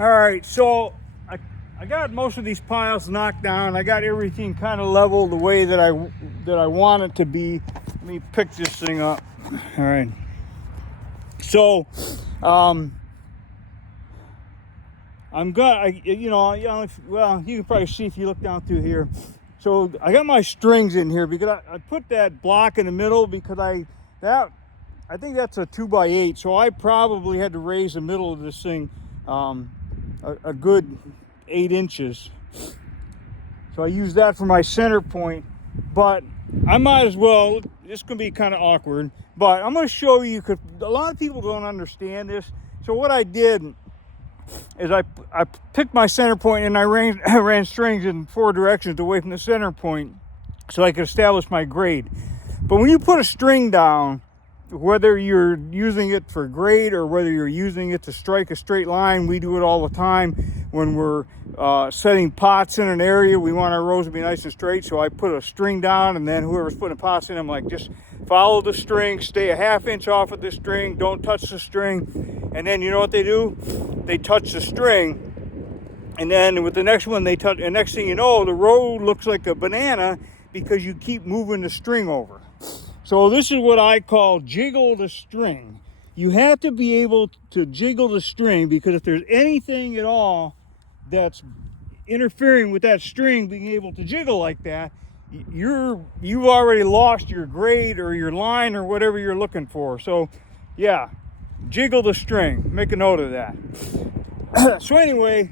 All right, so I got most of these piles knocked down. I got everything kind of level the way that I want it to be. Let me pick this thing up. All right. So, well, you can probably see if you look down through here. So I got my strings in here because I put that block in the middle because I think that's a 2x8. So I probably had to raise the middle of this thing a good 8 inches. So I use that for my center point, but I might as well, this can be kind of awkward, but I'm going to show you, because a lot of people don't understand this. So what I did is I picked my center point and I ran strings in 4 directions away from the center point so I could establish my grade. But when you put a string down, whether you're using it for grade or whether you're using it to strike a straight line, we do it all the time when we're setting pots in an area. We want our rows to be nice and straight, so I put a string down, and then whoever's putting pots in, I'm like, just follow the string, stay a ½ inch off of the string, don't touch the string. And then you know what they do? They touch the string, and then with the next one they touch, and next thing you know, the row looks like a banana because you keep moving the string over. So this is what I call jiggle the string. You have to be able to jiggle the string, because if there's anything at all that's interfering with that string being able to jiggle like that, you've already lost your grade or your line or whatever you're looking for. So yeah, jiggle the string. Make a note of that. So anyway,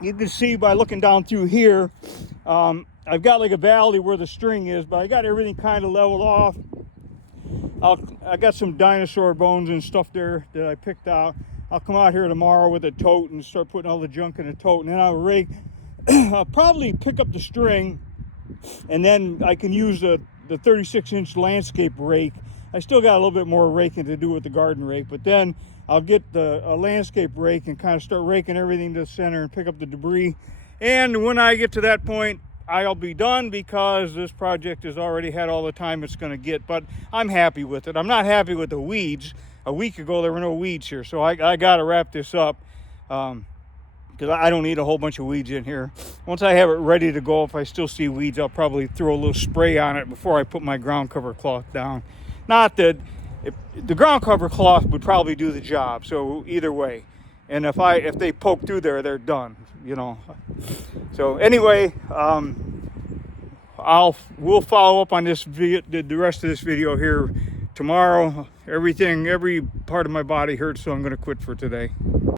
you can see by looking down through here, I've got like a valley where the string is, but I got everything kind of leveled off. I got some dinosaur bones and stuff there that I picked out. I'll come out here tomorrow with a tote and start putting all the junk in a tote, and then I'll rake. I'll probably pick up the string, and then I can use the 36-inch landscape rake. I still got a little bit more raking to do with the garden rake, but then I'll get a landscape rake and kind of start raking everything to the center and pick up the debris. And when I get to that point, I'll be done, because this project has already had all the time it's going to get, but I'm happy with it. I'm not happy with the weeds. A week ago, there were no weeds here, so I got to wrap this up, because I don't need a whole bunch of weeds in here. Once I have it ready to go, if I still see weeds, I'll probably throw a little spray on it before I put my ground cover cloth down. Not that the ground cover cloth would probably do the job, so either way. And if they poke through there, they're done, you know. So anyway, we'll follow up on this video, the rest of this video here tomorrow. Every part of my body hurts, so I'm going to quit for today.